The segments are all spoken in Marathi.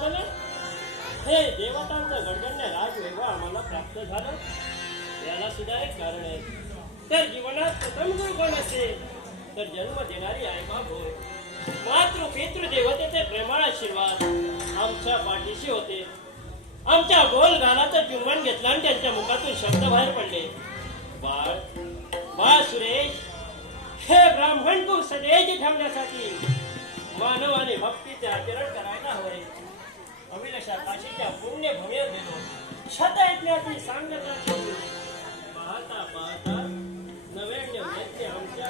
बदलले. हे देवतांचं गडगडणे राजवैभव आम्हाला प्राप्त झालं. याला सुद्धा एक कारण आहे. तर जीवनात प्रथम गुरु कोण असेल तर जन्म देणारी आई बाप होय. मातृ पितृ देवतेचे प्रेमाळ आशीर्वाद आमच्या पाठीशी होते. आमच्या गोल गालाचं चुंबन घेतलं आणि त्यांच्या मुखातून शब्द बाहेर पडले. बाळ बाळ सुरेश, हे ब्राह्मण तू सदैव ठेवण्यासाठी मानवाने भक्तीचे आचरण करायला हवे. अभिलाषा काशीच्या पुण्य भूमीवर गेलो. शत ऐकण्याची सांगता केली. पाहता पाहता 99 यज्ञ आमच्या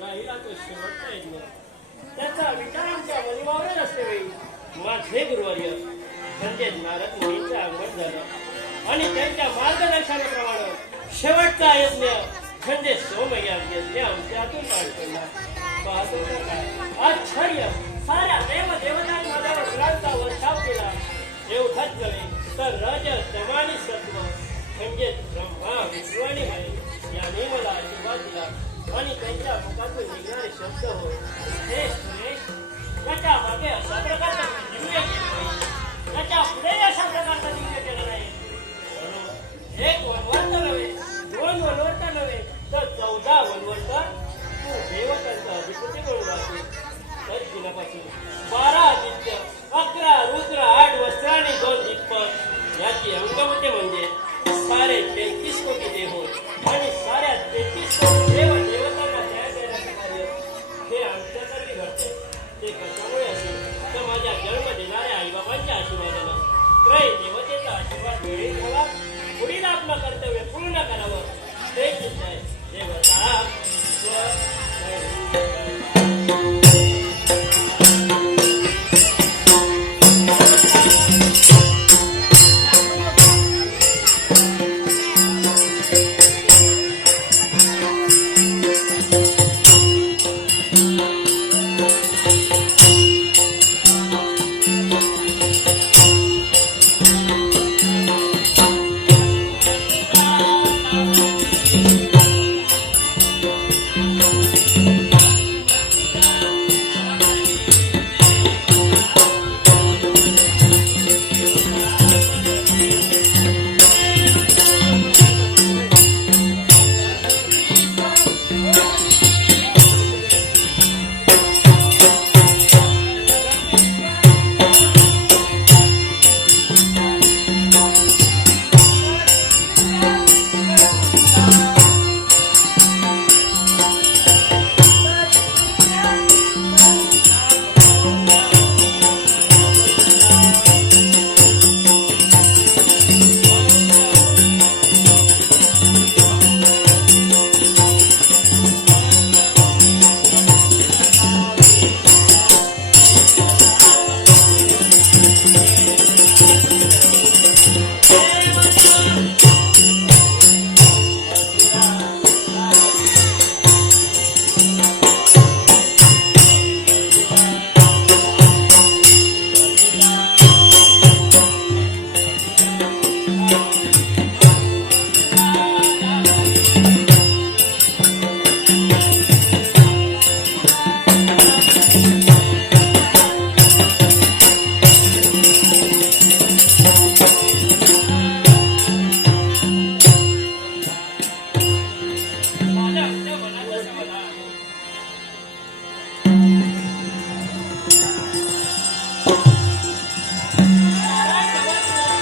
राहिला तो शेवटचा यज्ञ. त्याचा विचार आमच्या मनीमावर असतेवेळी माझे गुरुवर्य म्हणजे नारद मुनींचं आगमन झालं आणि त्यांच्या मार्गदर्शनाप्रमाणे शेवटचा यज्ञ म्हणजे सोमयज्ञ यज्ञ आमच्या हातून पार पडला. पाहतो काय आश्चर्य, साऱ्या देव देवतांनी माझ्यावर फुलांचा वर्षाव केला. एवढंच नव्हे तर रज तम आणि सत्व म्हणजे ब्रह्मा विष्णू आणि हरी यांनी मला आशीर्वाद दिला आणि त्यांच्या मुखातून निघणारे